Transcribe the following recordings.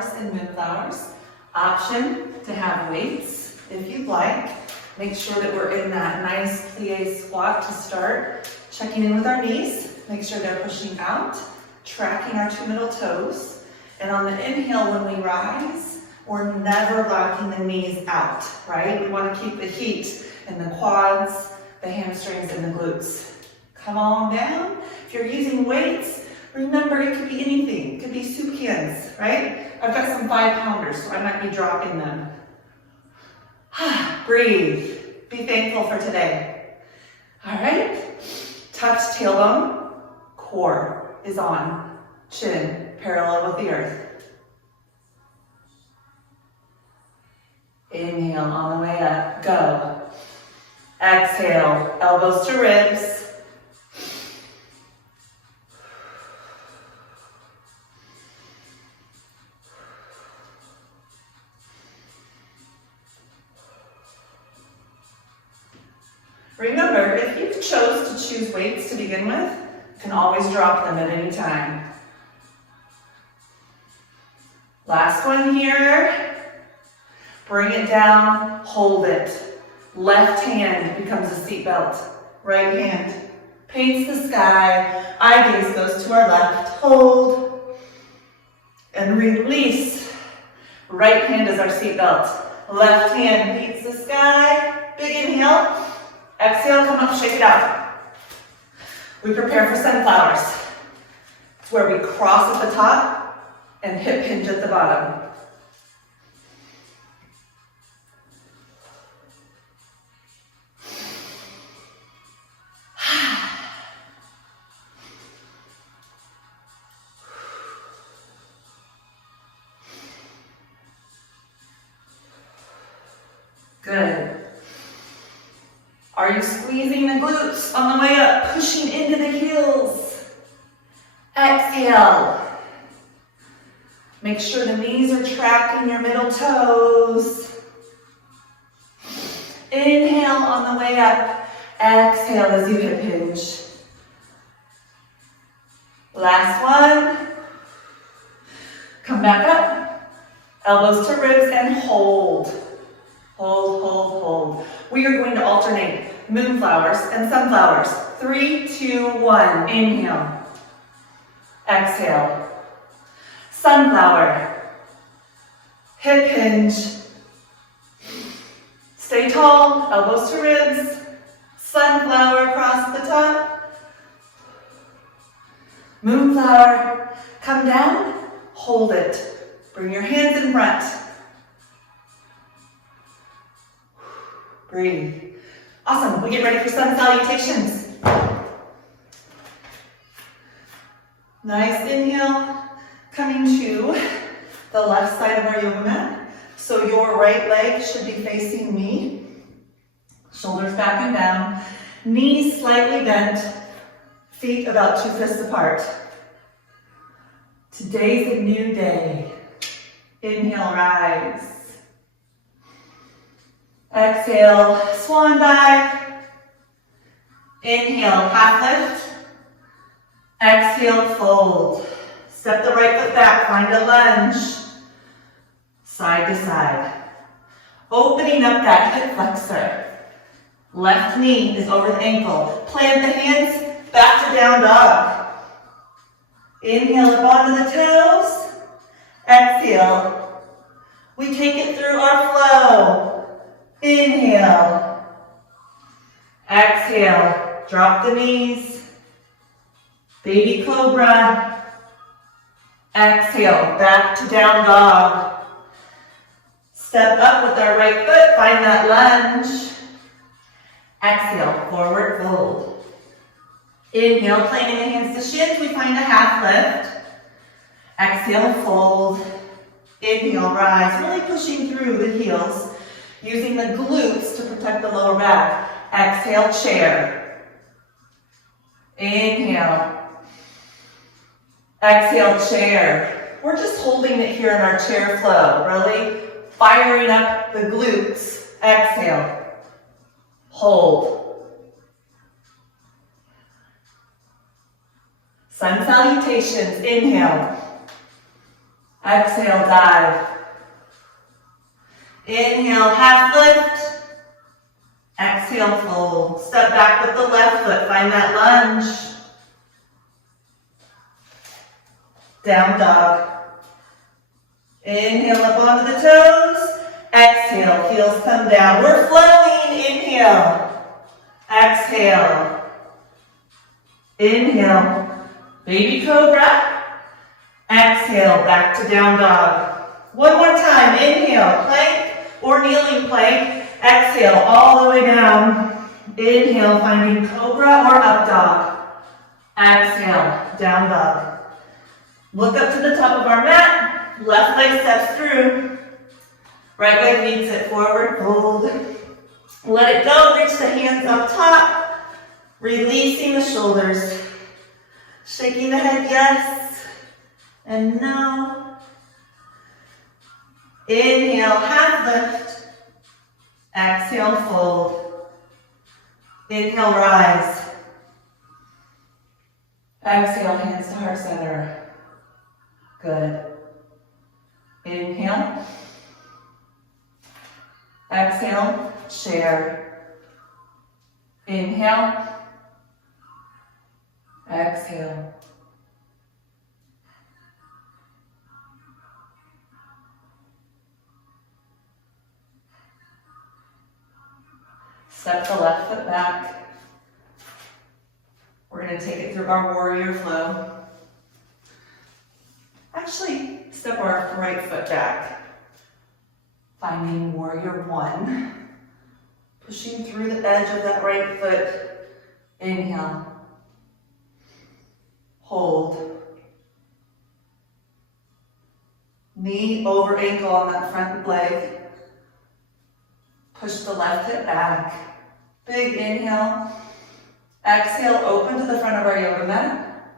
sunflowers and moonflowers. Option to have weights if you'd like. Make sure that we're in that nice plie squat to start. Checking in with our knees. Make sure they're pushing out. Tracking our 2 middle toes. And on the inhale when we rise, we're never locking the knees out, right? We want to keep the heat in the quads, the hamstrings, and the glutes. Come on down. If you're using weights, remember it could be anything. It could be soup cans, right? I've got some 5-pounders, so I might be dropping them. Breathe. Be thankful for today. All right. Tucked tailbone. Core is on. Chin parallel with the earth. Inhale on the way up. Go. Exhale. Elbows to ribs. Remember, if you chose to choose weights to begin with, you can always drop them at any time. Last one here. Bring it down, hold it. Left hand becomes a seat belt. Right hand paints the sky. Eye gaze goes to our left. Hold and release. Right hand is our seat belt. Left hand paints the sky. Big inhale. Exhale, come up, shake it out. We prepare for sunflowers. It's where we cross at the top and hip hinge at the bottom. Good. Are you squeezing the glutes on the way up, pushing into the heels? Exhale. Make sure the knees are tracking your middle toes. Inhale on the way up. Exhale as you hip hinge. Last one. Come back up. Elbows to ribs and hold. Hold, hold, hold. We are going to alternate moonflowers and sunflowers. 3, 2, 1. Inhale. Exhale. Sunflower. Hip hinge. Stay tall, elbows to ribs. Sunflower across the top. Moonflower. Come down, hold it. Bring your hands in front. Breathe. Awesome. We get ready for sun salutations. Nice inhale. Coming to the left side of our yoga mat. So your right leg should be facing me. Shoulders back and down. Knees slightly bent. Feet about 2 fists apart. Today's a new day. Inhale, rise. Exhale, swan dive. Inhale, half lift. Exhale, fold. Step the right foot back, find a lunge. Side to side. Opening up that hip flexor. Left knee is over the ankle. Plant the hands, back to down dog. Inhale up onto the toes. Exhale. We take it through our flow. Inhale. Exhale. Drop the knees. Baby cobra. Exhale. Back to down dog. Step up with our right foot. Find that lunge. Exhale. Forward fold. Inhale. Planting the hands to shins. We find a half lift. Exhale. Fold. Inhale. Rise. Really pushing through the heels. Using the glutes to protect the lower back. Exhale, chair. Inhale. Exhale, chair. We're just holding it here in our chair flow, really firing up the glutes. Exhale. Hold. Sun salutations. Inhale. Exhale, dive. Inhale, half lift. Exhale, fold. Step back with the left foot. Find that lunge. Down dog. Inhale up onto the toes. Exhale, heels come down. We're flowing. Inhale. Exhale. Inhale. Baby cobra. Exhale, back to down dog. One more time. Inhale, plank or kneeling plank. Exhale, all the way down. Inhale, finding cobra or up dog. Exhale, down dog. Look up to the top of our mat. Left leg steps through. Right leg leads it forward. Fold. Let it go. Reach the hands up top. Releasing the shoulders. Shaking the head yes and no. Inhale, half lift. Exhale, fold. Inhale, rise. Exhale, hands to heart center. Good. Inhale. Exhale, share. Inhale. Exhale. Step the left foot back. We're going to take it through our warrior flow. Actually, step our right foot back. Finding warrior one. Pushing through the edge of that right foot. Inhale. Hold. Knee over ankle on that front leg. Push the left hip back. Big inhale. Exhale, open to the front of our yoga mat.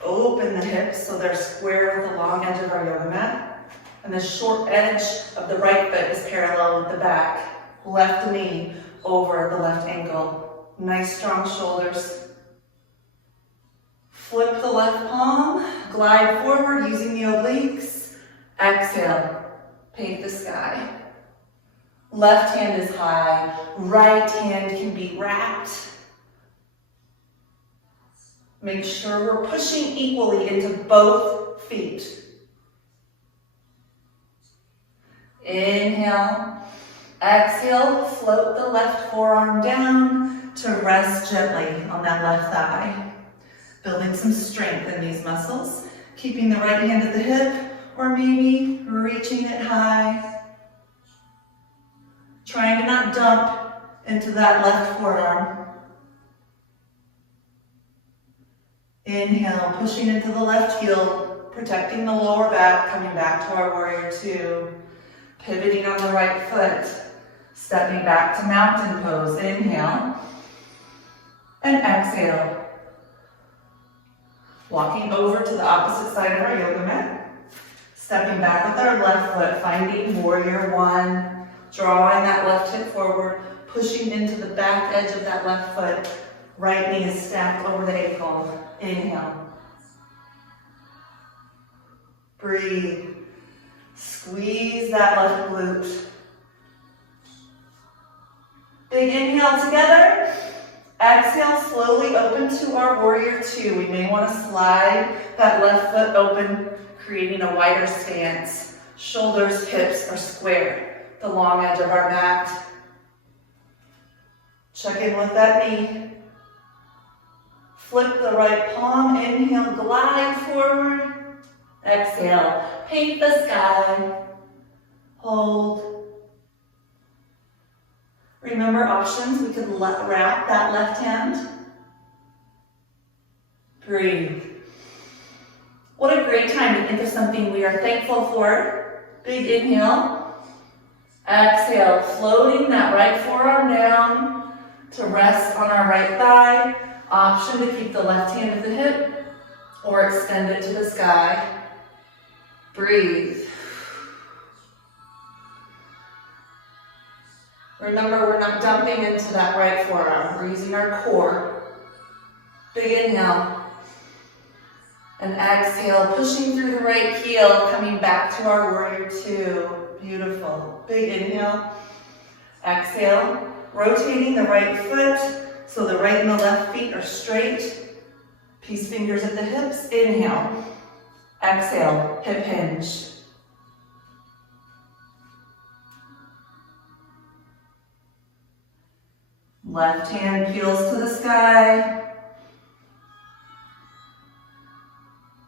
Open the hips so they're square with the long edge of our yoga mat. And the short edge of the right foot is parallel with the back. Left knee over the left ankle. Nice strong shoulders. Flip the left palm. Glide forward using the obliques. Exhale. Paint the sky. Left hand is high. Right hand can be wrapped. Make sure we're pushing equally into both feet. Inhale. Exhale, float the left forearm down to rest gently on that left thigh. Building some strength in these muscles. Keeping the right hand at the hip or maybe reaching it high. Trying to not dump into that left forearm. Inhale, pushing into the left heel, protecting the lower back, coming back to our warrior two. Pivoting on the right foot, stepping back to mountain pose. Inhale, and exhale. Walking over to the opposite side of our yoga mat. Stepping back with our left foot, finding warrior one. Drawing that left hip forward, pushing into the back edge of that left foot. Right knee is stacked over the ankle. Inhale. Breathe. Squeeze that left glute. Big inhale together. Exhale, slowly open to our warrior two. We may want to slide that left foot open, creating a wider stance. Shoulders, hips are square. The long edge of our mat. Check in with that knee. Flip the right palm. Inhale, glide forward. Exhale, paint the sky. Hold. Remember options, we could wrap that left hand. Breathe. What a great time to think of something we are thankful for. Big inhale. Exhale, floating that right forearm down to rest on our right thigh. Option to keep the left hand at the hip or extend it to the sky. Breathe. Remember, we're not dumping into that right forearm. We're using our core. Big inhale. And exhale, pushing through the right heel, coming back to our warrior two. Beautiful. Big inhale. Exhale, rotating the right foot so the right and the left feet are straight. Peace fingers at the hips. Inhale. Exhale, hip hinge. Left hand peels to the sky.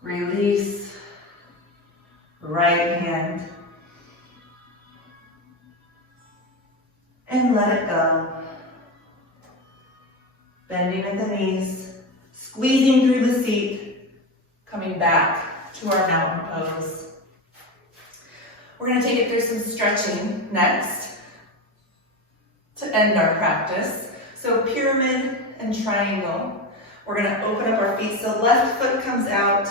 Release. Right hand. And let it go. Bending at the knees, squeezing through the seat, coming back to our mountain pose. We're going to take it through some stretching next to end our practice. So pyramid and triangle. We're going to open up our feet so left foot comes out,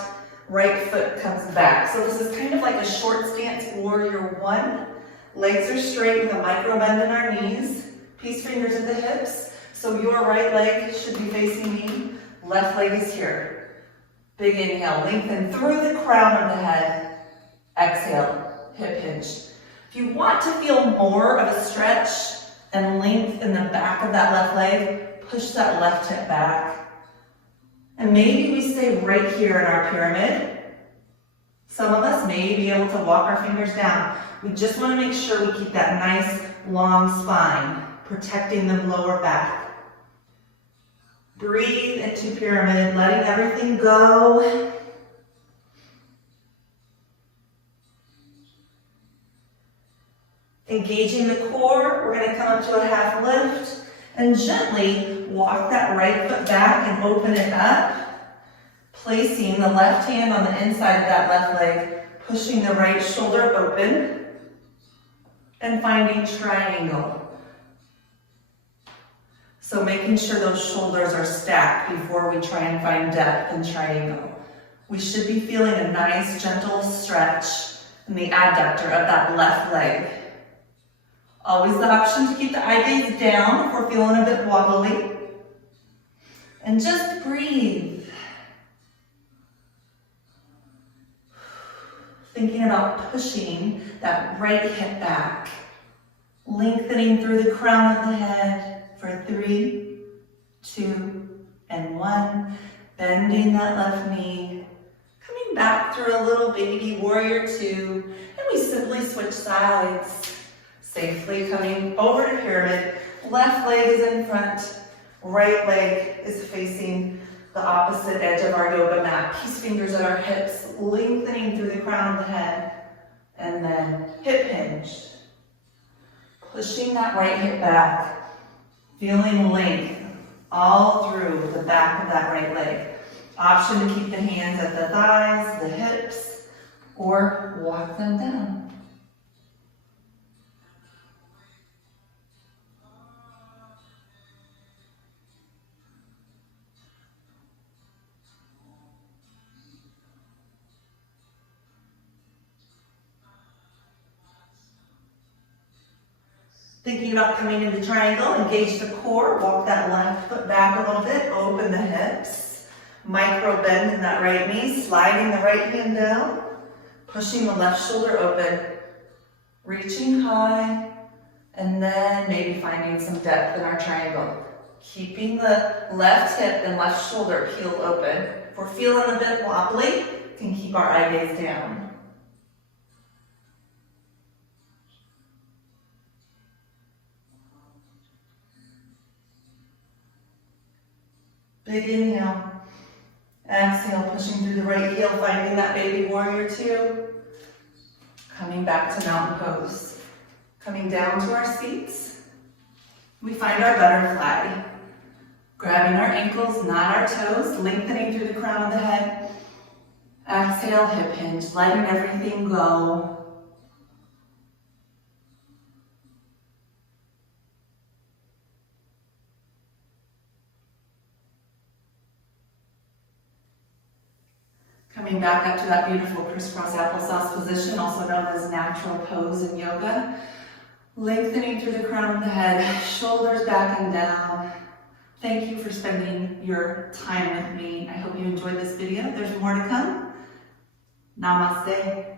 right foot comes back. So this is kind of like a short stance warrior one. Legs are straight with a micro bend in our knees. Peace fingers at the hips. So your right leg should be facing me. Left leg is here. Big inhale, lengthen through the crown of the head. Exhale, hip hinge. If you want to feel more of a stretch and length in the back of that left leg, push that left hip back. And maybe we stay right here in our pyramid. Some of us may be able to walk our fingers down. We just want to make sure we keep that nice long spine, protecting the lower back. Breathe into pyramid, letting everything go. Engaging the core, we're going to come up to a half lift and gently walk that right foot back and open it up. Placing the left hand on the inside of that left leg, pushing the right shoulder open, and finding triangle. So making sure those shoulders are stacked before we try and find depth in triangle. We should be feeling a nice gentle stretch in the adductor of that left leg. Always the option to keep the eye gaze down if we're feeling a bit wobbly. And just breathe. Thinking about pushing that right hip back. Lengthening through the crown of the head for 3, 2, and 1. Bending that left knee. Coming back through a little baby warrior two. And we simply switch sides. Safely coming over to pyramid. Left leg is in front. Right leg is facing the opposite edge of our yoga mat. Peace fingers at our hips. Lengthening through the crown of the head. And then hip hinge. Pushing that right hip back. Feeling length all through the back of that right leg. Option to keep the hands at the thighs, the hips, or walk them down. Thinking about coming into triangle, engage the core, walk that left foot back a little bit, open the hips, micro bend in that right knee, sliding the right hand down, pushing the left shoulder open, reaching high, and then maybe finding some depth in our triangle. Keeping the left hip and left shoulder peeled open. If we're feeling a bit wobbly, we can keep our eye gaze down. Big inhale. Exhale, pushing through the right heel, finding that baby warrior two. Coming back to mountain pose. Coming down to our seats. We find our butterfly. Grabbing our ankles, not our toes, lengthening through the crown of the head. Exhale, hip hinge, letting everything go. Coming back up to that beautiful crisscross applesauce position, also known as natural pose in yoga. Lengthening through the crown of the head, shoulders back and down. Thank you for spending your time with me. I hope you enjoyed enjoyed this video. There's more to come. Namaste.